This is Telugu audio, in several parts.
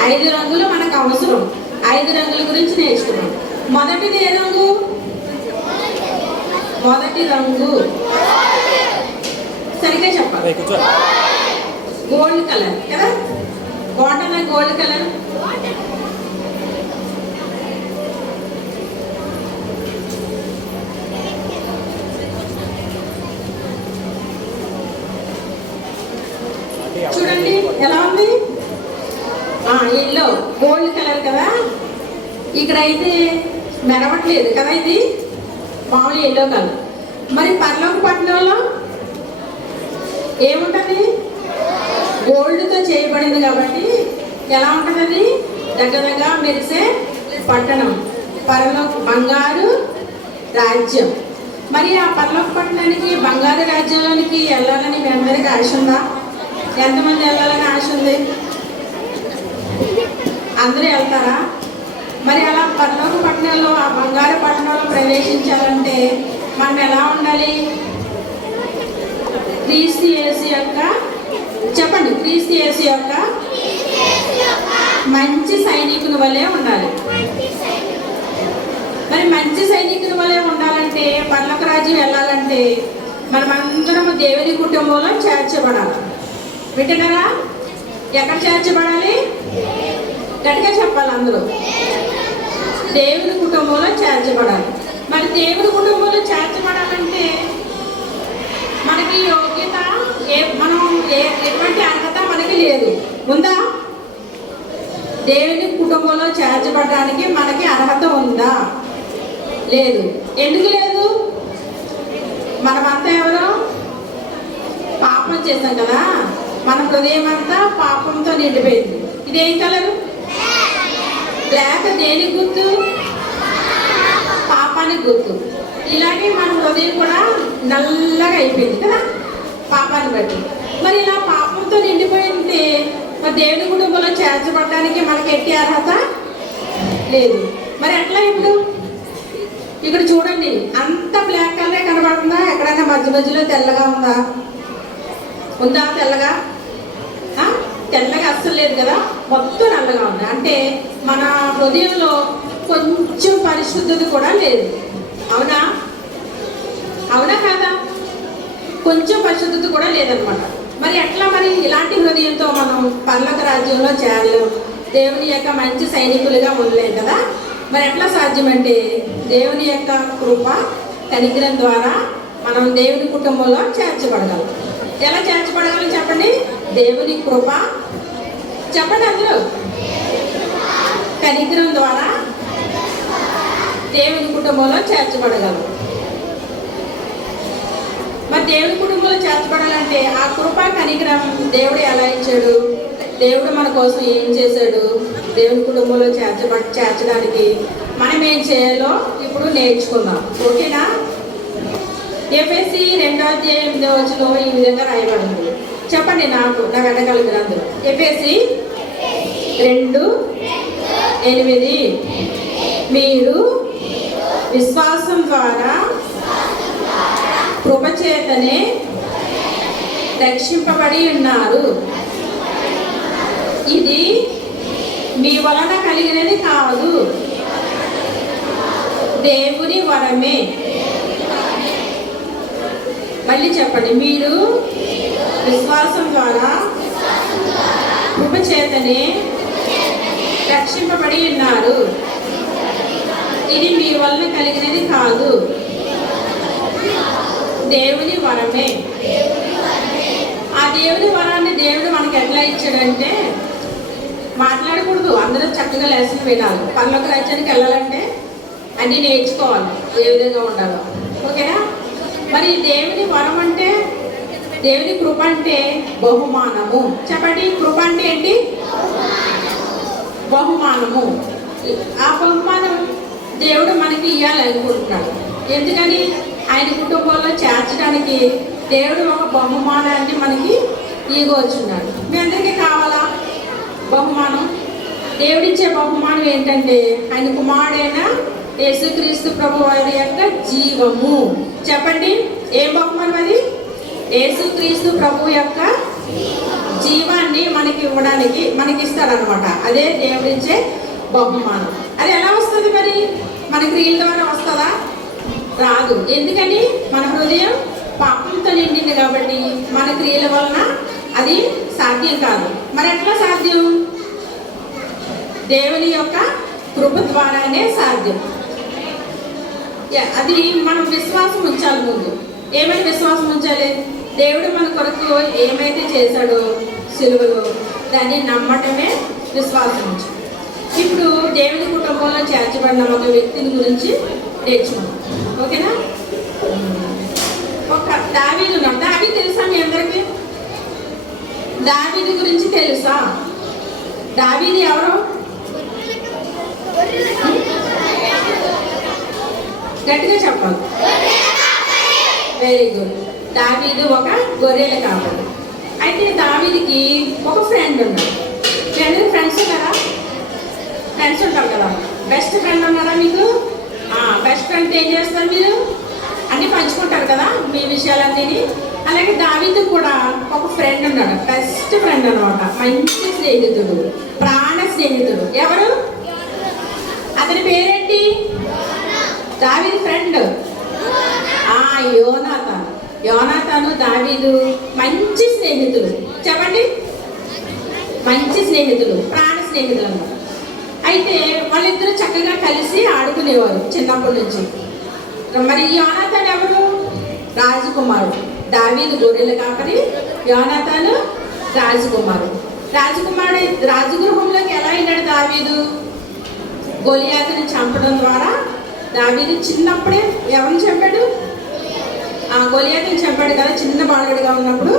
5 రంగులు మనకు అవసరం. 5 రంగుల గురించి నేర్చుకున్నాం. మొదటిది ఏ రంగు? మొదటి రంగు సరిగ్గా చెప్పాలి. గోల్డ్ కలర్ కదా. బాగుంటుందా గోల్డ్ కలర్? చూడండి ఎలా ఉంది. ఎల్లో గోల్డ్ కలర్ కదా. ఇక్కడైతే మెరవట్లేదు కదా, ఇది మామూలు ఎల్లో కలర్. మరి పరలోక పట్టణంలో ఏముంటుంది? గోల్డ్తో చేయబడింది కాబట్టి ఎలా ఉంటుంది? అది దగ్గరగా మెరిసే పట్టణం, పరలోక బంగారు రాజ్యం. మరి ఆ పరలోక పట్టణానికి, బంగారు రాజ్యంలోనికి వెళ్ళాలని మీ అందరికీ ఆశ ఉందా? ఎంతమంది వెళ్ళాలని ఆశ ఉంది? అందరూ వెళ్తారా? మరి అలా పరలోక పట్టణంలో, ఆ బంగారు పట్టణంలో ప్రవేశించాలంటే మనం ఎలా ఉండాలి? క్రీస్తు యేసు యొక్క, చెప్పండి, క్రీస్తు యేసు యొక్క మంచి సైనికుని వలె ఉండాలి. మరి మంచి సైనికుని వలె ఉండాలంటే, పరలోక రాజ్యం వెళ్ళాలంటే మనమందరము దేవుని కుటుంబంలో చేర్చబడాలి. వింటున్నారా? ఎక్కడ చేర్చబడాలి? గట్టిగా చెప్పాలి అందరూ. దేవుని కుటుంబంలో చేర్చబడాలి. మరి దేవుని కుటుంబంలో చేర్చబడాలంటే మనకి యోగ్యత, ఎటువంటి అర్హత మనకి లేదు. ఉందా? దేవుని కుటుంబంలో చేర్చబడడానికి మనకి అర్హత ఉందా? లేదు. ఎందుకు లేదు? మనమంతా ఎవరో పాపం చేస్తాం కదా. మన హృదయం అంతా పాపంతో నిండిపోయింది. ఇదేం కలరు? బ్లాక్. దేనికి గుర్తు? పాపానికి గుర్తు. ఇలాగే మన హృదయం కూడా నల్లగా అయిపోయింది కదా పాపాన్ని బట్టి. మరి ఇలా పాపంతో నిండిపోయింది. మరి దేవుని కుటుంబంలో చేర్చబడడానికి మనకి ఎట్టి అర్హత లేదు. మరి ఎట్లా? ఇప్పుడు ఇక్కడ చూడండి, అంత బ్లాక్ కలరే కనబడుతుందా? ఎక్కడైనా మధ్య మధ్యలో తెల్లగా ఉందా? ఉందా తెల్లగా? తెల్లగా అస్సలు లేదు కదా, మొత్తం నల్లగా ఉంది. అంటే మన హృదయంలో కొంచెం పరిశుద్ధత కూడా లేదు. అవునా? అవునా కాదా? కొంచెం పరిశుద్ధత కూడా లేదనమాట. మరి ఎట్లా? మరి ఇలాంటి హృదయంతో మనం పరలోక రాజ్యంలో చేరలేము. దేవుని యొక్క మంచి సైనికులుగా ఉండలేం కదా. మరి ఎట్లా సాధ్యమంటే దేవుని యొక్క కృప, కనికరం ద్వారా మనం దేవుని కుటుంబంలో చేర్చబడగలం. ఎలా చేర్చబడగలం చెప్పండి? దేవుని కృప, చెప్పండి అందరూ, కనికరం ద్వారా దేవుని కుటుంబంలో చేర్చబడగలం. మరి దేవుని కుటుంబంలో చేర్చబడాలంటే ఆ కృప, కనికరం దేవుడు ఎలా ఇచ్చాడు, దేవుడు మన కోసం ఏం చేశాడు, దేవుని కుటుంబంలో చేర్చడానికి మనం ఏం చేయాలో ఇప్పుడు నేర్చుకుందాం. ఓకేనా? ఎఫెసీ 2:8 ఈ విధంగా రాయబడింది. చెప్పండి నాకు, నా వెనకాల అందరూ. ఎఫెసీ 2:8 మీరు విశ్వాసం ద్వారా కృపచేతనే రక్షింపబడి ఉన్నారు. ఇది మీ వలన కలిగినది కాదు, దేవుని వరమే. మళ్ళీ చెప్పండి. మీరు విశ్వాసం ద్వారా కృపచేతనే రక్షింపబడి ఉన్నారు. ఇది మీ వలన కలిగినది కాదు, దేవుని వరమే. ఆ దేవుని వరాన్ని దేవుడు మనకి ఎట్లా ఇచ్చాడంటే, మాట్లాడకూడదు, అందరూ చక్కగా లెసన్ వినాలి. పరలోక రాజ్యానికి వెళ్ళాలంటే అన్నీ నేర్చుకోవాలి, ఏ విధంగా ఉండాలో. ఓకేనా? మరి దేవుని వరం అంటే, దేవుని కృప అంటే బహుమానము. చెప్పండి, కృప అంటే ఏంటి? బహుమానము. ఆ బహుమానం దేవుడు మనకి ఇవ్వాలనుకుంటున్నాడు. ఎందుకని? ఆయన కుటుంబంలో చేర్చడానికి దేవుడు ఒక బహుమానాన్ని మనకి ఇవ్వవచ్చున్నాడు. మీ అందరికీ కావాలా బహుమానం? దేవుడిచ్చే బహుమానం ఏంటంటే ఆయన కుమారుడైన యేసుక్రీస్తు ప్రభు వారి యొక్క జీవము. చెప్పండి, ఏం బహుమానం అది? యేసుక్రీస్తు ప్రభు యొక్క జీవాన్ని మనకి ఇవ్వడానికి మనకి ఇస్తాడనమాట. అదే దేవుడిచ్చే బహుమానం. అది ఎలా వస్తుంది మరి? మన క్రియల ద్వారా వస్తుందా? రాదు. ఎందుకని? మన హృదయం పాపంతో నిండింది కాబట్టి మన క్రియల వలన అది సాధ్యం కాదు. మరి ఎట్లా సాధ్యం? దేవుని యొక్క కృప ద్వారానే సాధ్యం. అది మనం విశ్వాసం ఉంచాలి. ముందు ఏమైనా విశ్వాసం ఉంచాలి? దేవుడు మన కొరకు ఏమైతే చేశాడో సిలువలో దాన్ని నమ్మటమే విశ్వాసం ఉంచాలి. ఇప్పుడు దేవుని కుటుంబంలో చేర్చబడిన ఒక వ్యక్తిని గురించి నేర్చుకున్నాం. ఓకేనా? ఒక దావీదు ఉన్నాడు. దావీదు తెలుసా మీ అందరికీ? దావీదు గురించి తెలుసా? దావీదు ఎవరు? గట్టిగా చెప్పాలి. Very good. దావీదు ఒక గొర్రెల కాపరి. అయితే దావీదుకి ఒక ఫ్రెండ్ ఉన్నాడు. మీ అందరికి ఫ్రెండ్స్ ఉన్నారా? ఫ్రెండ్స్ ఉంటారు కదా. బెస్ట్ ఫ్రెండ్ ఉన్నారా మీకు? బెస్ట్ ఫ్రెండ్ ఏం చేస్తారు? మీరు అన్నీ పంచుకుంటారు కదా మీ విషయాలన్నీ. అలాగే దావీదు కూడా ఒక ఫ్రెండ్ ఉన్నాడు. బెస్ట్ ఫ్రెండ్ అనమాట. మంచి స్నేహితుడు, ప్రాణ స్నేహితుడు. ఎవరు? అతని పేరేంటి? దావీదు ఫ్రెండ్ యోనాతాను. యోనాతాను దావీదు మంచి స్నేహితులు. చెప్పండి, మంచి స్నేహితులు, ప్రాణ స్నేహితులు అన్నమాట. అయితే వాళ్ళిద్దరూ చక్కగా కలిసి ఆడుకునేవారు చిన్నప్పటి నుంచి. మరి యోనాతాను ఎవరు? రాజకుమారుడు. దావీదు గొర్రెల కాపరి, యోనాతాను రాజకుమారుడు. రాజగృహంలోకి ఎలా అయినాడు దావీదు? గొలియాతుని చంపడం ద్వారా దావీదు చిన్నప్పుడే ఎవరిని చంపాడు? గొలియాతుని చంపాడు కదా చిన్న బాలుడిగా ఉన్నప్పుడు.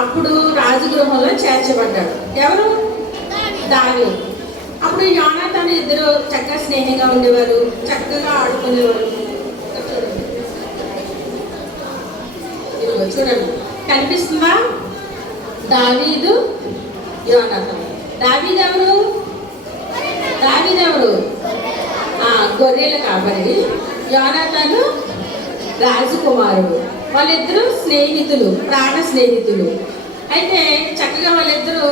అప్పుడు రాజగృహంలో చేర్చబడ్డాడు. ఎవరు? దావీదు. అప్పుడు యోనాతాను ఇద్దరు చక్కగా స్నేహంగా ఉండేవారు, చక్కగా ఆడుకునేవారు. చూడండి, కనిపిస్తుందా? దావీదు, యోనాతాను. దావీదు ఎవరు? గొర్రెల కాపరి. యోనాతాను రాజకుమారుడు. వాళ్ళిద్దరూ స్నేహితులు, ప్రాణ స్నేహితులు. అయితే చక్కగా వాళ్ళిద్దరూ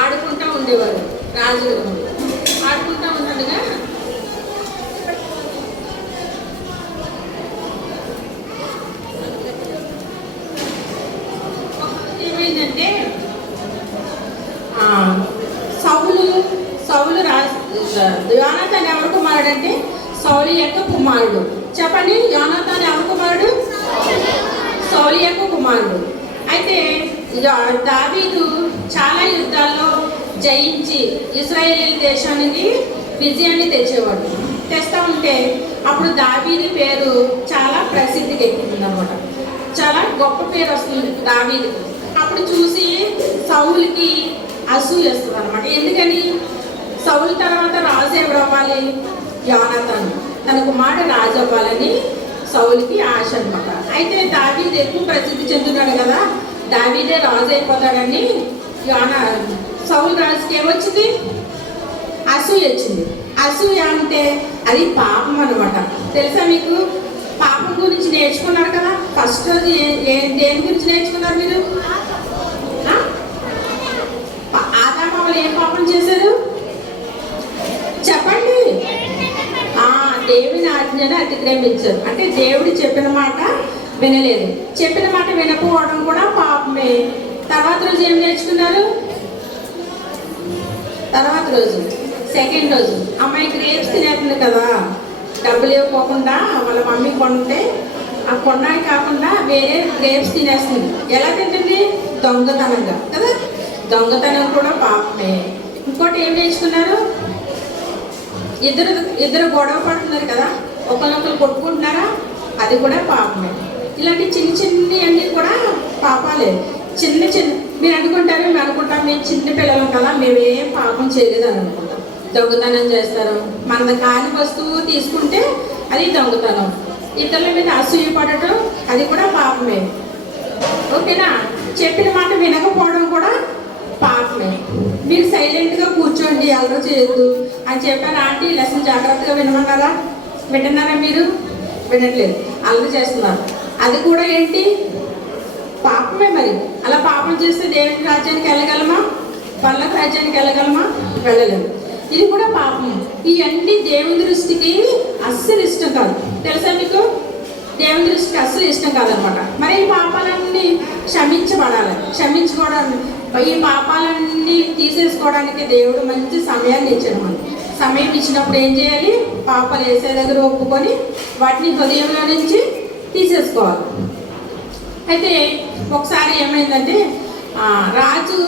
ఆడుకుంటూ ఉండేవారు. రాజుగృహంలో ఆడుకుంటూ ఉండగా ఏమైందంటే సౌలు యోనాతాను ఎవరు కుమారుడు అంటే సౌలు యొక్క కుమారుడు. చెప్పండి, యోనాతాను ఎవరు కుమారుడు? సౌలు యొక్క కుమారుడు. అయితే దావీదు చాలా యుద్ధాల్లో జయించి ఇశ్రాయేలు దేశానికి విజయాన్ని తెచ్చేవాడు. తెస్తా ఉంటే అప్పుడు దావీదు పేరు చాలా ప్రసిద్ధికి ఎక్కుతుంది అనమాట. చాలా గొప్ప పేరు వస్తుంది దావీదు. అప్పుడు చూసి సౌలుకి అసూయ వస్తుంది అనమాట. ఎందుకని? సౌలు తర్వాత రాజు ఎవరు అవ్వాలి? యోనాతాను. తన కుమారుడు రాజు అవ్వాలని సౌలుకి ఆశ అనమాట. అయితే దావీదు ఎక్కువ ప్రసిద్ధి చెందుతాడు కదా, దావీదే రాజు అయిపోతాడని సౌలు రాజుకి ఏమొచ్చింది? అసూయ వచ్చింది. అసూయ అంటే అది పాపం అనమాట. తెలుసా మీకు? పాపం గురించి నేర్చుకున్నారు కదా. ఫస్ట్ రోజు దేని గురించి నేర్చుకున్నారు మీరు? ఆదాము ఏం పాపం చేశారు? చెప్పండి. దేవుని ఆజ్ఞను అతిక్రమించారు. అంటే దేవుడు చెప్పిన మాట వినలేదు. చెప్పిన మాట వినకపోవడం కూడా పాపమే. తర్వాత రోజు ఏం నేర్చుకున్నారు? తర్వాత రోజు సెకండ్ రోజు అమ్మాయి గ్రేప్స్ తినేస్తుంది కదా, డబ్బులు ఇవ్వకుండా వాళ్ళ మమ్మీ కొంటే ఆ కొన్నాయి కాకుండా వేరే గ్రేప్స్ తినేస్తుంది. ఎలా తింటుంది? దొంగతనంగా కదా. దొంగతనం కూడా పాపమే. ఇంకోటి ఏం నేర్చుకున్నారు? ఇద్దరు గొడవ పడుతున్నారు కదా, ఒకరినొకరు కొట్టుకుంటున్నారా, అది కూడా పాపమే. ఇలాంటి చిన్ని అన్నీ కూడా పాపాలే. చిన్న మీరు అనుకుంటారు, మేము అనుకుంటాం మేము చిన్న పిల్లలం కదా, మేమేం పాపం చేయలేదు అని అనుకుంటాం. దొంగతనం చేస్తారు. మన కాని వస్తువు తీసుకుంటే అది దొంగతనం. ఇతరుల మీద అసూయ పడటం అది కూడా పాపమే. ఓకేనా? చెప్పిన మాట వినకపోవడం కూడా పాపమే. మీరు సైలెంట్గా కూర్చోండి, అల్లరి చేయొద్దు అని చెప్పాను. ఆంటీ లెసన్ జాగ్రత్తగా వినమన్నారా? వింటున్నారా? మీరు వినట్లేదు, అల్లరి చేస్తున్నారు. అది కూడా ఏంటి? పాపమే మరి. అలా పాపం చేస్తే దేవుని రాజ్యానికి వెళ్ళగలమా? పర్లోక రాజ్యానికి వెళ్ళగలమా? వెళ్ళలేము. ఇది కూడా పాపం. ఇవన్నీ దేవుని దృష్టికి అస్సలు ఇష్టం కాదు. తెలుసా మీకు? దేవుని దృష్టికి అస్సలు ఇష్టం కాదనమాట. మరి ఈ పాపాలన్నీ క్షమించుకోవడం, ఈ పాపాలన్నీ తీసేసుకోవడానికి దేవుడు మంచి సమయాన్ని ఇచ్చాడు. మనకి సమయం ఇచ్చినప్పుడు ఏం చేయాలి? పాపాలు వేసే దగ్గర ఒప్పుకొని వాటిని హృదయంలో నుంచి తీసేసుకోవాలి. అయితే ఒకసారి ఏమైందంటే రాజు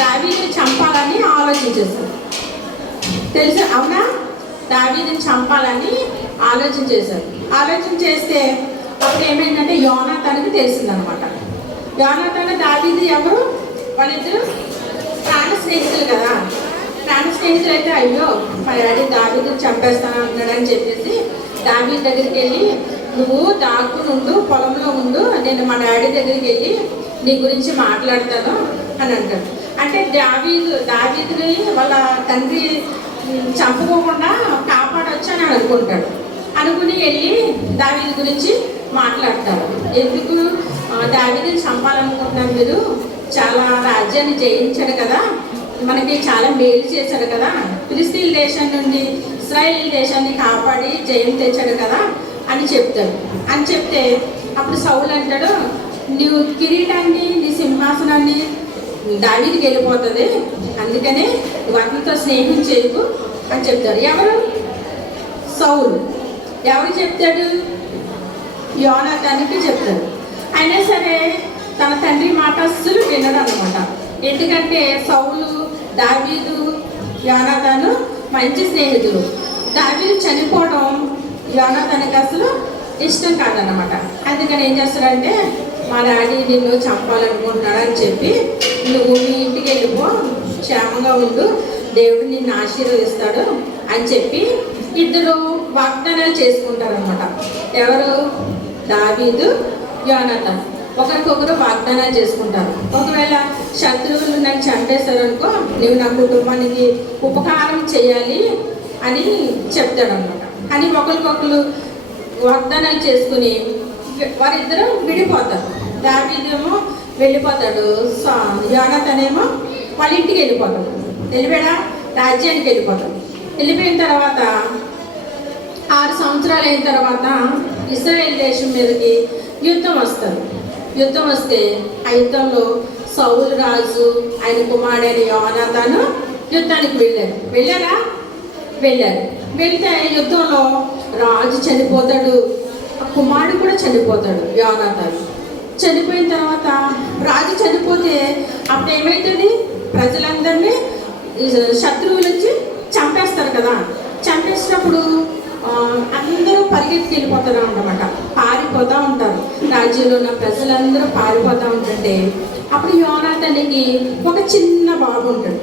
దావీదుని చంపాలని ఆలోచించేశాడు. తెలుసా? అవునా? దావీదుని చంపాలని ఆలోచన చేస్తే అప్పుడు ఏమైందంటే యోనాతానుకి తెలిసిందనమాట. యోనాతాను దావీదు ఎవరు? వాళ్ళిద్దరు ప్రాణ స్నేహితులు కదా. ప్రాణ స్నేహితులు అయితే అయ్యో మరి డాడీ దావీదుని చంపేస్తాను అంటున్నాడని చెప్పేసి దావీదు దగ్గరికి వెళ్ళి, నువ్వు దాక్కునుండు, పొలంలో ఉండు, నేను మా డాడీ దగ్గరికి వెళ్ళి నీ గురించి మాట్లాడతాను అని అంటాడు. అంటే దావీదుని వాళ్ళ తండ్రి చంపుకోకుండా కాపాడొచ్చు అని అనుకుంటాడు. అనుకుని వెళ్ళి దావీదు గురించి మాట్లాడతారు. ఎందుకు దావీదుని చంపాలనుకుంటున్నారు? మీరు చాలా రాజ్యాన్ని జయించాడు కదా, మనకి చాలా మేలు చేశాడు కదా, ఫిలిస్తీన్ దేశం నుండి ఇశ్రాయేల్ దేశాన్ని కాపాడి జయం తెచ్చాడు కదా అని చెప్తాడు. అని చెప్తే అప్పుడు సౌలు అంటాడు, నీవు కిరీటాన్ని, నీ సింహాసనాన్ని దావీదుకి వెళ్ళిపోతుంది, అందుకనే వాటితో స్నేహం చేయకు అని చెప్తాడు. ఎవరు? సౌలు. ఎవరు చెప్తాడు? యోనాతానుకి చెప్తాడు. అయినా సరే తన తండ్రి మాట అస్సలు వినడు అనమాట. ఎందుకంటే సౌలు, దావీదు, యోనాతాను మంచి స్నేహితులు. దావీదు చనిపోవడం యోనాతానుకి అసలు ఇష్టం కాదన్నమాట. అందుకని ఏం చేస్తాడంటే, మా డాడీ నిన్ను చంపాలనుకుంటున్నాడు అని చెప్పి నువ్వు మీ ఇంటికి వెళ్ళిపో, క్షేమంగా ఉండు, దేవుడు నిన్ను ఆశీర్వదిస్తాడు అని చెప్పి ఇద్దరు వాగ్దానాలు చేసుకుంటారనమాట. ఎవరు? దావీదు, యోనాతాను ఒకరికొకరు వాగ్దానాలు చేసుకుంటారు. ఒకవేళ శత్రువులు నన్ను చంపేస్తారనుకో, నువ్వు నా కుటుంబానికి ఉపకారం చేయాలి అని చెప్తాడనమాట. అని ఒకరికొకరు వాగ్దానాలు చేసుకుని వారిద్దరూ విడిపోతారు. దావీదేమో వెళ్ళిపోతాడు, యోనాతానేమో వాళ్ళ ఇంటికి వెళ్ళిపోతాడు. వెళ్ళిపోయాడా? రాజ్యానికి వెళ్ళిపోతాడు. వెళ్ళిపోయిన తర్వాత 6 సంవత్సరాలు అయిన తర్వాత ఇశ్రాయేల్ దేశం మీదకి యుద్ధం వస్తే ఆ యుద్ధంలో సౌలు రాజు, ఆయన కుమారుడైన యోనాతాను యుద్ధానికి వెళ్ళారు. వెళ్తే యుద్ధంలో రాజు చనిపోతాడు, కుమారుడు కూడా చనిపోతాడు. యోనాతాను చనిపోయిన తర్వాత రాజు చనిపోతే అప్పుడు ఏమవుతుంది? ప్రజలందరినీ శత్రువులు వచ్చి చంపేస్తారు కదా. చంపేసినప్పుడు అందరూ పరిగెత్తికి వెళ్ళిపోతారు అన్నమాట, పారిపోతూ ఉంటారు. రాజ్యంలో ఉన్న ప్రజలందరూ పారిపోతూ ఉంటుంటే అప్పుడు యోనాతానుకి ఒక చిన్న బాబు ఉంటాడు.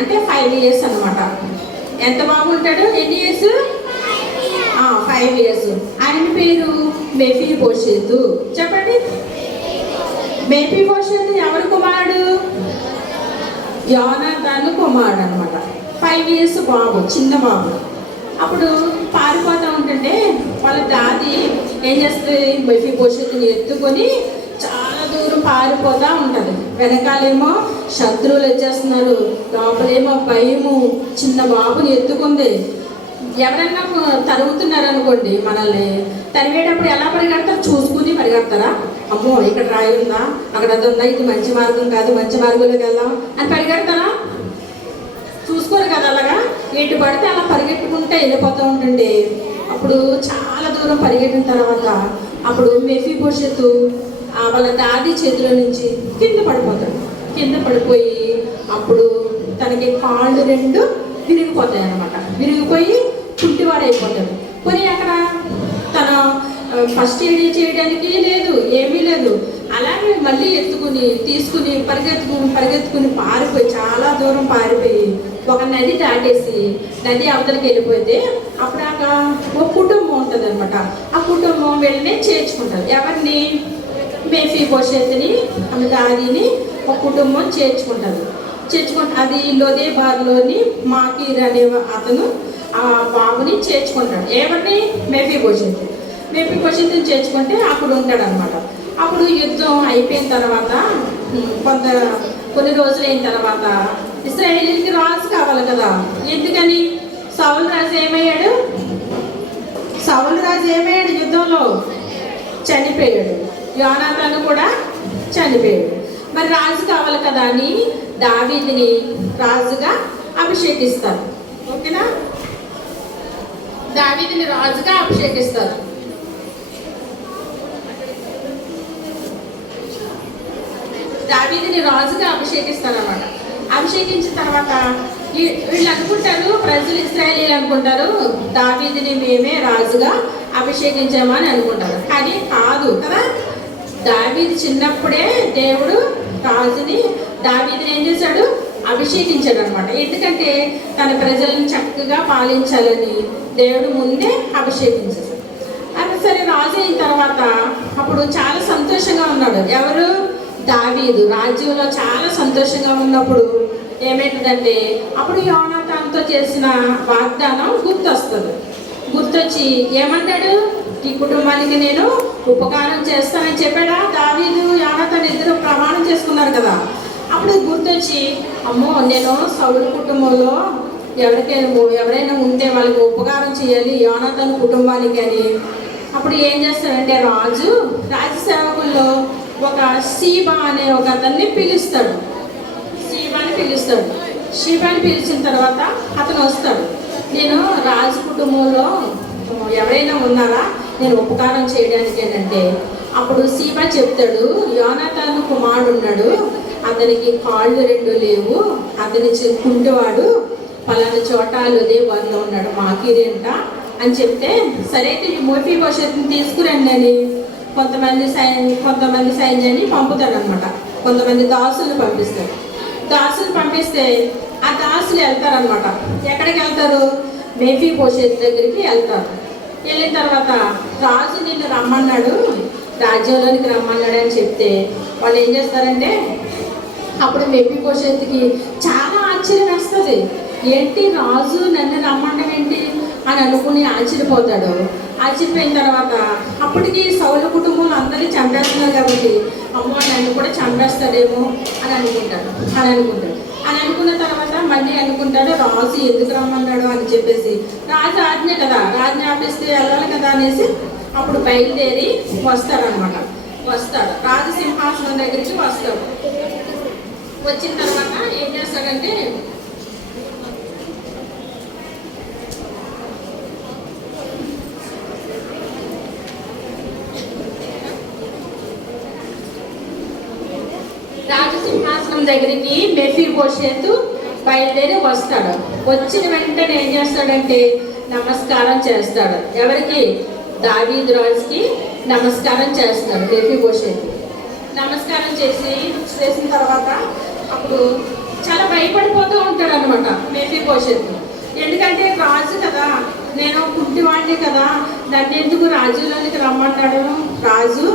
అంటే 5 years అనమాట. ఎంత బాబు ఉంటాడు? ఎన్ని ఇయర్స్? 5 years. ఆయన పేరు మెఫీబోషెతు. చెప్పండి. మెఫీబోషెతు ఎవరు కుమారుడు? యోనాతాను కుమారుడు అనమాట. 5 years బాబు, చిన్న బాబు. అప్పుడు పారిపోతూ ఉంటుంటే వాళ్ళ దాది ఏం చేస్తుంది? మెఫీబోషెతుని ఎత్తుకొని చాలా దూరం పారిపోతూ ఉంటుంది. వెనకాలేమో శత్రువులు వచ్చేస్తున్నారు, లోపలేమో భయము. చిన్న బాబుని ఎత్తుకుంది. ఎవరైనా తరుగుతున్నారు అనుకోండి, మనల్ని తరిగేటప్పుడు ఎలా పరిగెడతారు? చూసుకుని పరిగెడతారా? అమ్మో ఇక్కడ రాయి ఉందా, అక్కడ అది ఉందా, ఇది మంచి మార్గం కాదు, మంచి మార్గంలోకి వెళ్దాం అని పరిగెడతారా? చూసుకోరు కదా. అలాగా ఎటు పడితే అలా పరిగెట్టుకుంటే వెళ్ళిపోతూ ఉంటుండే. అప్పుడు చాలా దూరం పరిగెట్టిన తర్వాత అప్పుడు మెఫీబోషెతు వాళ్ళ దాది చేతిలో నుంచి కింద పడిపోయి అప్పుడు తనకి కాళ్ళు 2 విరిగిపోతాయి అన్నమాట. విరిగిపోయి కుంటివాడైపోతాడు. పోనీ అక్కడ తన ఫస్ట్ ఎయిడ్ చేయడానికి లేదు, ఏమీ లేదు. అలాగే మళ్ళీ తీసుకుని పరిగెత్తుకుని పారిపోయి చాలా దూరం పారిపోయి ఒక నది దాటేసి నది అవతలకి వెళ్ళిపోతే అప్పుడు అక్కడ ఒక కుటుంబం ఉంటుంది అనమాట. ఆ కుటుంబం వెళ్ళి చేర్చుకుంటారు. ఎవరిని? మెఫీబోషెతుని, ఆమె దాదిని ఒక కుటుంబం చేర్చుకుంటారు. అది లోదేబార్లోని మాకీర్ అనే అతను ఆ బాబుని చేర్చుకుంటాడు. ఎవరిని? మెఫీబోషెతుని చేర్చుకుంటే అప్పుడు ఉంటాడు అనమాట. అప్పుడు యుద్ధం అయిపోయిన తర్వాత కొన్ని రోజులు అయిన తర్వాత ఇశ్రాయేలీయులకి రాజు కావాలి కదా. ఎందుకని సౌలు రాజు ఏమయ్యాడు యుద్ధంలో చనిపోయాడు. యోనాతాను కూడా చనిపోయాడు. మరి రాజు కావాలి కదా అని దావీదుని రాజుగా అభిషేకిస్తారు. ఓకేనా, దావీదుని రాజుగా అభిషేకిస్తారు. దావీదుని రాజుగా అభిషేకిస్తారన్నమాట. అభిషేకించిన తర్వాత వీళ్ళు అనుకుంటారు, ప్రజలు ఇశ్రాయేలీయులు అనుకుంటారు దావీదుని మేమే రాజుగా అభిషేకించామని అనుకుంటారు. కానీ కాదు కదా. దావీదు చిన్నప్పుడే దేవుడు దావీదుని ఏం చేశాడు, అభిషేకించాడు అనమాట. ఎందుకంటే తన ప్రజలను చక్కగా పాలించాలని దేవుడు ముందే అభిషేకించాడు. అది సరే, రాజు అయిన తర్వాత అప్పుడు చాలా సంతోషంగా ఉన్నాడు. ఎవరు? దావీదు. రాజ్యంలో చాలా సంతోషంగా ఉన్నప్పుడు ఏమైతుందంటే అప్పుడు యోనాతానుతో చేసిన వాగ్దానం గుర్తొచ్చి ఏమన్నాడు, ఈ కుటుంబానికి నేను ఉపకారం చేస్తానని చెప్పాడా. దావీదు యోనాతాను ఇద్దరు ప్రమాణం చేసుకున్నారు కదా. అప్పుడు గుర్తొచ్చి అమ్మో, నేను సౌలు కుటుంబంలో ఎవరైనా ఉంటే వాళ్ళకి ఉపకారం చేయాలి యోనాతాను కుటుంబానికి అని. అప్పుడు ఏం చేస్తాడంటే రాజు సేవకుల్లో ఒక సీబా అనే ఒక అతన్ని పిలుస్తాడు. షీబాని పిలిచిన తర్వాత అతను వస్తాడు. నేను రాజు కుటుంబంలో ఎవరైనా ఉన్నారా నేను ఉపకారం చేయడానికి అంటే అప్పుడు సీబా చెప్తాడు, యోనాతాను కుమారుడు ఉన్నాడు, అతనికి కాళ్ళు 2 లేవు, అతని కుంటివాడు, పలానా చోట లోదేవారిలో ఉన్నాడు, మాకిరేంట అని చెప్తే సరే అయితే ఈ మెఫీబోషెతుని తీసుకురండి అని కొంతమంది సైన్యాన్ని పంపుతాడు అనమాట. కొంతమంది దాసులు పంపిస్తే ఆ దాసులు వెళ్తారనమాట. ఎక్కడికి వెళ్తారు? మెఫీబోషెతు దగ్గరికి వెళ్తారు. వెళ్ళిన తర్వాత రాజు నిన్ను రమ్మన్నాడు, రాజ్యంలోనికి రమ్మన్నాడు అని చెప్తే వాళ్ళు ఏం చేస్తారంటే అప్పుడు మెఫీబోషెతుకి చాలా ఆశ్చర్యం వేస్తుంది. ఏంటి రాజు నన్ను రమ్మడం ఏంటి అని అనుకుని ఆశ్చర్యపోతాడు. ఆశ్చర్యపోయిన తర్వాత అప్పటికి సౌలు కుటుంబంలో అందరినీ చంపేస్తున్నారు కాబట్టి అమ్మో నన్ను కూడా చంపేస్తాడేమో అని అనుకున్న తర్వాత మళ్ళీ అనుకుంటాడు రాజు ఎందుకు రమ్మన్నాడు అని చెప్పేసి. రాజు ఆజ్ఞ కదా, రాజ్ఞ ఆపిస్తే వెళ్ళాలి కదా అనేసి అప్పుడు బయలుదేరి వస్తాడు. రాజు సింహాసనం దగ్గరికి వస్తాడు. వచ్చిన తర్వాత ఏం చేస్తాడంటే రాజసింహాసనం దగ్గరికి మెఫీబోషెతు బయలుదేరి వస్తాడు. వచ్చిన వెంటనే ఏం చేస్తాడంటే నమస్కారం చేస్తాడు. ఎవరికి? దావీదు రాజుకి నమస్కారం చేస్తాడు మెఫీబోషెతు. నమస్కారం చేసిన తర్వాత అప్పుడు చాలా భయపడిపోతూ ఉంటాడు అనమాట మెఫీబోషెతు. ఎందుకంటే రాజు కదా, నేను కుంటివాడిని కదా, నన్ను ఎందుకు రాజులోనికి రమ్మన్నాడు రాజు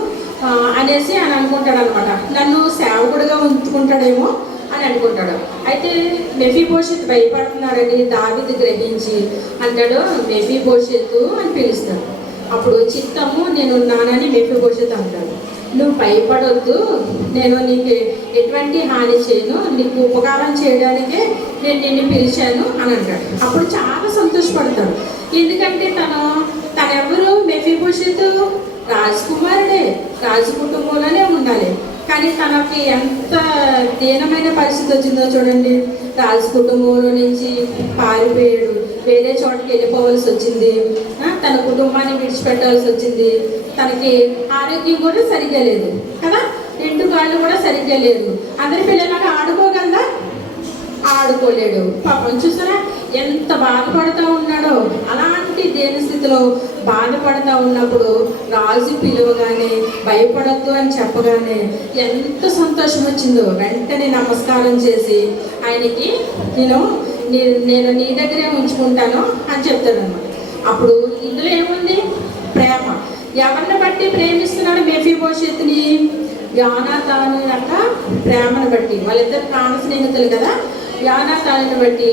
అనేసి అని అనుకుంటాడు అనమాట. నన్ను సేవకుడిగా ఉంచుకుంటాడేమో అని అనుకుంటాడు. అయితే మెఫీబోషెతు భయపడుతున్నాడని దావీదు గ్రహించి అంటాడు మెఫీబోషెతు అని పిలుస్తాడు. అప్పుడు చిత్తము నేనున్నానని మెఫీబోషెతు అంటాడు. నువ్వు భయపడొద్దు, నేను నీకు ఎటువంటి హాని చేయను, నీకు ఉపకారం చేయడానికే నేను నిన్ను పిలిచాను అని అంటాడు. అప్పుడు చాలా సంతోషపడతాడు. ఎందుకంటే తనెవరు? మెఫీబోషెతు రాజకుమారుడే, రాజు కుటుంబంలోనే ఉండాలి. కానీ తనకి ఎంత దీనమైన పరిస్థితి వచ్చిందో చూడండి. రాజు కుటుంబంలో నుంచి పారిపోయాడు, వేరే చోటకి వెళ్ళిపోవాల్సి వచ్చింది, తన కుటుంబాన్ని విడిచిపెట్టాల్సి వచ్చింది. తనకి ఆరోగ్యం కూడా సరిగ్గా లేదు కదా, 2 కాళ్ళు కూడా సరిగ్గా లేదు. అందరి పిల్లలాగా ఆడుకోగలదా? ఆడుకోలేడు. పాపం చూసారా ఎంత బాధపడుతూ ఉన్నాడో. అలాంటి దేని స్థితిలో బాధపడుతూ ఉన్నప్పుడు రాజు పిలువగానే భయపడద్దు అని చెప్పగానే ఎంత సంతోషం వచ్చిందో. వెంటనే నమస్కారం చేసి ఆయనకి నేను నీ దగ్గరే ఉంచుకుంటాను అని చెప్తాడు అన్నమాట. అప్పుడు ఇందులో ఏముంది? ప్రేమ. ఎవరిని బట్టి ప్రేమిస్తున్నాడు మెఫీబోషెతుని? యోనాతాను యొక్క ప్రేమను బట్టి. వాళ్ళిద్దరు ప్రాణ స్నేహితులు కదా, యోనాతానుని బట్టి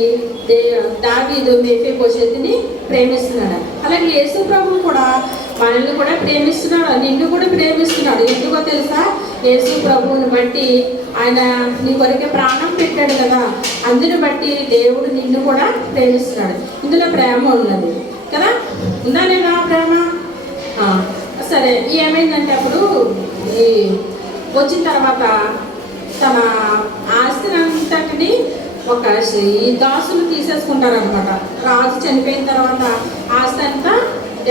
దావీదు మెఫీబోషెతుని ప్రేమిస్తున్నాడు. అలాగే యేసు ప్రభు కూడా మనల్ని కూడా ప్రేమిస్తున్నాడు, నిన్ను కూడా ప్రేమిస్తున్నాడు. ఎందుకో తెలుసా? యేసు ప్రభువుని బట్టి ఆయన నీ కొరకే ప్రాణం పెట్టాడు కదా, అందుని బట్టి దేవుడు నిన్ను కూడా ప్రేమిస్తున్నాడు. ఇందులో ప్రేమ ఉన్నది కదా, ఉందా లేదా ప్రేమ? సరే, ఏమైందంటే అప్పుడు ఈ వచ్చిన తర్వాత తన ఆస్తిని అంతటిని ఈ దాసులు తీసేసుకుంటారనమాట. రాజు చనిపోయిన తర్వాత ఆస్తి అంతా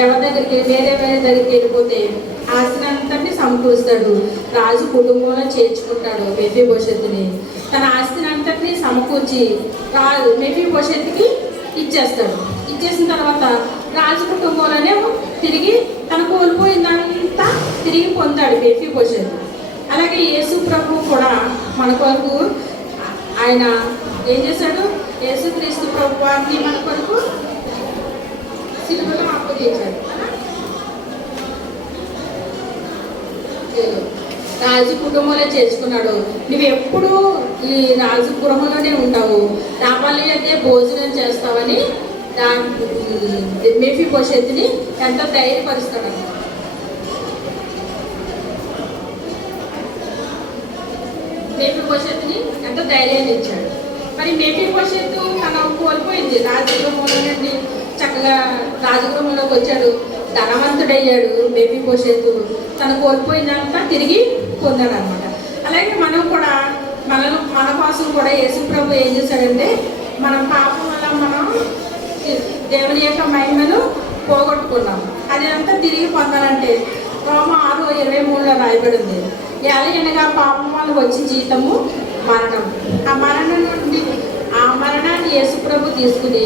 ఎవరి దగ్గరికి వేరే దగ్గరికి వెళ్ళిపోతే ఆస్తిని అంతటిని సమకూరుస్తాడు. రాజు కుటుంబంలో చేర్చుకుంటాడు మెఫీబోషెతుని. తన ఆస్తిని అంతటిని సమకూర్చి మెఫీబోషెతుకి ఇచ్చేస్తాడు. ఇచ్చేసిన తర్వాత రాజు కుటుంబంలోనే తిరిగి తన కోల్పోయిందంతా తిరిగి పొందాడు మెఫీబోషెతు. అలాగే యేసు ప్రభు కూడా మన కొరకు ఆయన ఏం చేశాడు? యేసుక్రీస్తు ప్రభు వారిని మన కొరకు సిలువలో అప్పగించాడు. రాజు కుటుంబంలో చేసుకున్నాడు. నువ్వు ఎప్పుడు ఈ రాజు గృహంలోనే ఉంటావు, రావాలి అంటే భోజనం చేస్తావని మెఫీబోషెతుని ఎంతో ధైర్యపరుస్తాడు అన్నమాట. మెఫీబోషెతుని ఎంతో ధైర్యాన్ని ఇచ్చాడు. మరి మెఫీబోషెతు తన కోల్పోయింది రాజగృహంలో నుండి చక్కగా రాజగృహంలోకి వచ్చాడు, ధనవంతుడయ్యాడు. మెఫీబోషెతు తన కోల్పోయిందంతా తిరిగి పొందాడు అనమాట. అలాగే మనం కూడా మన కోసం కూడా యేసు ప్రభు ఏం చేశాడంటే, మన పాపం వల్ల మనం దేవుని యొక్క మహిమను పోగొట్టుకున్నాం. అది అంతా తిరిగి పొందాలంటే రోమ 6:23 రాయబడింది. ఎలాగనగా పాపం వల్ల వచ్చి జీతము మరణం. ఆ మరణాన్ని యేసుప్రభు తీసుకుని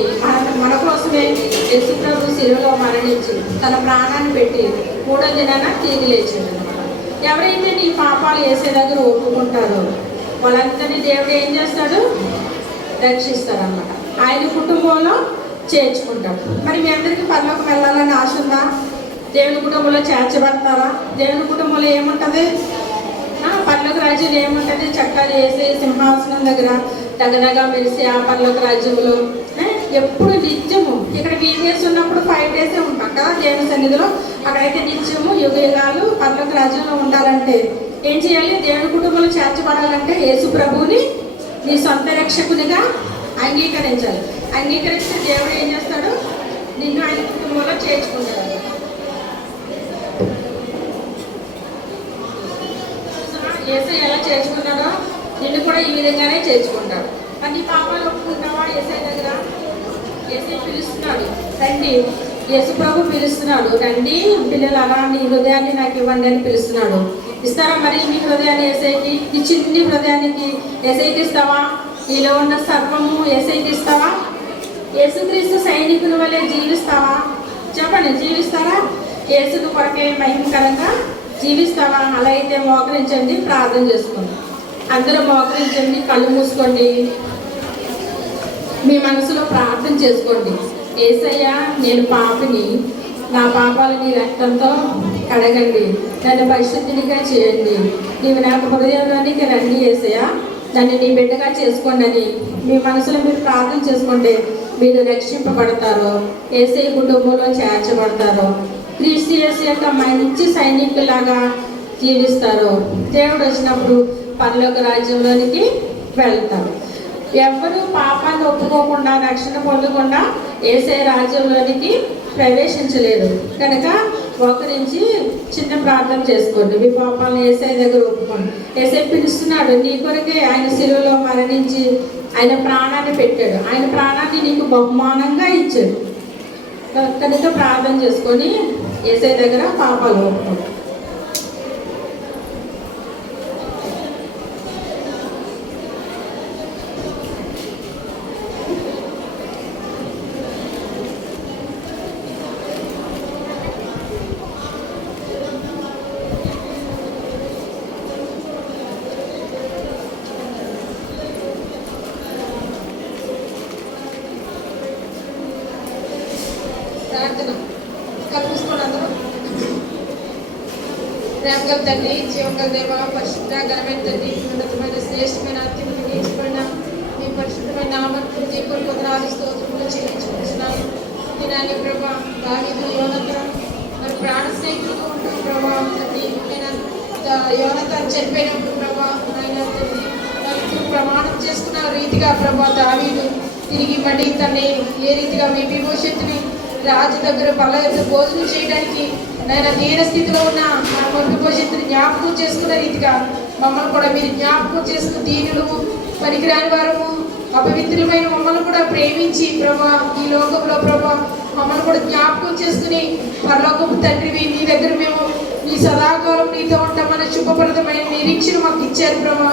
మన కోసమే యేసుప్రభు శిలువలో మరణించి తన ప్రాణాన్ని పెట్టి 3వ దినాన తిరిగి లేచాడు అనమాట. ఎవరైతే నీ పాపాలు యేసు దగ్గర ఒప్పుకుంటారో వాళ్ళందరినీ దేవుడు ఏం చేస్తాడు? రక్షిస్తారన్నమాట. ఆయన కుటుంబంలో చేర్చుకుంటాడు. మరి మీ అందరికీ పరలోకం వెళ్ళాలని ఆశ ఉందా? దేవుని కుటుంబంలో చేర్చబడతారా? దేవుని కుటుంబంలో ఏముంటుంది? పరలోక రాజ్యం ఏముంటుంది? చక్కగా చేసే సింహాసనం దగ్గర దగ్గరగా మెరిసి ఆ పరలోక రాజ్యంలో ఎప్పుడు నిత్యము. ఇక్కడ వీకేస్ ఉన్నప్పుడు 5 డేసే ఉంటాం కదా దేవుని సన్నిధిలో. అక్కడైతే నిత్యము యుగాలు పరలోక రాజ్యంలో ఉండాలంటే ఏం చేయాలి? దేవుని కుటుంబంలో చేర్చబడాలంటే యేసు ప్రభువుని నీ సొంత రక్షకునిగా అంగీకరించాలి. అంగీకరిస్తే దేవుడు ఏం చేస్తాడు? నిన్ను ఆయన కుటుంబంలో చేర్చుకుంటాడు. యేసయ్య ఎలా చేర్చుకున్నాడో నిన్ను కూడా ఈ విధంగానే చేర్చుకుంటాడు. కానీ పాపాలు ఒప్పుకుంటావా? యేసయ్య దగ్గర యేసయ్య పిలుస్తున్నాడు, రండి. యేసు ప్రభు పిలుస్తున్నాడు, రండి పిల్లలారా నీ హృదయాన్ని నాకు ఇవ్వండి అని పిలుస్తున్నాడు. ఇస్తారా మరి మీ హృదయాన్ని యేసయ్యకి? నీ చిన్ని హృదయానికి యేసయ్యకి ఇస్తావా? నీలో ఉన్న సర్వము యేసయ్యకి ఇస్తావా? యేసుక్రీస్తు సైనికుల వలె జీవిస్తావా? చెప్పండి, జీవిస్తారా? యేసుకు కొరకే మహిమకరంగా జీవిస్తావా? అలా అయితే మోకరించండి, ప్రార్థన చేసుకోండి. అందరూ మోకరించండి, కళ్ళు మూసుకోండి, మీ మనసులో ప్రార్థన చేసుకోండి. యేసయ్య, నేను పాపిని, నా పాపాలని రక్తంతో కడగండి, నన్ను పరిశుద్ధినిగా చేయండి, నీవు నాకు హృదయంలోనికి రండి యేసయ్య, నన్ను నీ బిడ్డగా చేసుకోండి అని మీ మనసులో మీరు ప్రార్థన చేసుకుంటే మీరు రక్షింపబడతారు, యేసయ్య కుటుంబంలో చేర్చబడతారు, క్రీస్తు యేసు యొక్క మంచి సైనికులాగా జీవిస్తారు. దేవుడు వచ్చినప్పుడు పరలోక రాజ్యంలోనికి వెళ్తారు. ఎవరు పాపాన్ని ఒప్పుకోకుండా రక్షణ పొందకుండా యేసయ్య రాజ్యంలోనికి ప్రవేశించలేదు. కనుక ఒక నుంచి చిన్న ప్రార్థన చేసుకోండి, మీ పాపాలను యేసయ్య దగ్గర ఒప్పుకోండి. యేసయ్య పిలుస్తున్నాడు, నీ కొరకే ఆయన శిలువలో మరణించి ఆయన ప్రాణాన్ని పెట్టాడు, ఆయన ప్రాణాన్ని నీకు బహుమానంగా ఇచ్చాడు. కనుక ప్రార్థన చేసుకొని యేసయ్య దగ్గర పాపాలు ఒప్పుకోండి. ప్రార్థన కలుపుకోండి అందరూ. ప్రేమగల తండ్రి, జీవంగల దేవ, పరిశుద్ధ ఘనమైన తండ్రి, ఉన్నతమైన శ్రేష్టమైన అత్యున్నతమైన మీ పరిశుద్ధమైన దీపం పొందనాలు స్తోత్రములు చెల్లించుకుంటున్నాను. దినాన్ని ప్రభా దావీదు యోనతాను మరి ప్రాణ స్నేహితులు ఉంటూ ప్రభా యోనతాను చనిపోయినప్పుడు ప్రభా ఆయన ప్రమాణం చేసుకున్న రీతిగా ప్రభా దావీదు తిరిగి మళ్ళీ తన్ని ఏ రీతిగా విభీషితుని రాజు దగ్గర బల్ల భోజనం చేయడానికి నేను దీన స్థితిలో ఉన్న మన విభీషితుని జ్ఞాపకం చేసుకున్న రీతిగా మమ్మల్ని కూడా మీరు జ్ఞాపకం చేసుకుని దీనులు పనికిరాని వారము అపవిత్రులమైన మమ్మల్ని కూడా ప్రేమించి ప్రభా ఈ లోకంలో ప్రభా మమ్మల్ని కూడా జ్ఞాపకం చేసుకుని పరలోకపు తండ్రివి నీ దగ్గర మేము నీ సదాకాలం నీతో ఉంటామన్న శుభప్రదమైన నిరీక్షణ మాకు ఇచ్చారు ప్రభా.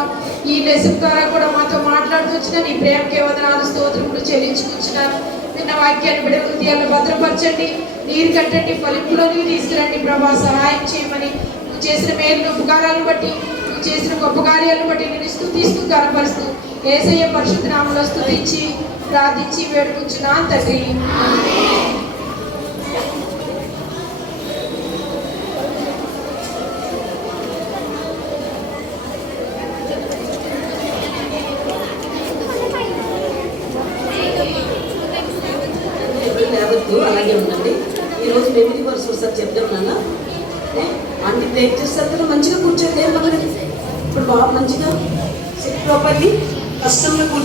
ఈ లెసన్ ద్వారా కూడా మాతో మాట్లాడుతూ వచ్చిన నీ ప్రేమకే వందనాలు స్తోత్రములు చెల్లించుకుంటున్నాను. నిన్న వాక్యాన్ని బిడ్డ హృదయాలను భద్రపరచండి, నీరు కట్టండి, ఫలింపులోనికి తీసుకురండి ప్రభా. సహాయం చేయమని నువ్వు చేసిన మేలు ఉపకారాలను బట్టి నువ్వు చేసిన గొప్ప కార్యాలను బట్టి నేను స్తుతిస్తూ కనపరుస్తూ యేసయ్య పరిశుద్ధ నామములో స్తుతించి ప్రార్థించి వేడుకుంటున్నాను తండ్రి. అలాగే ఉండండి. ఈరోజు మెమరీ వర్స్ ఒకసారి చెప్దాం నాన్న. ఆంటీ బ్రేక్ చేస్తారు మంచిగా కూర్చోండి. ఇప్పుడు బాగా మంచిగా ప్రాపర్లీ కష్టంగా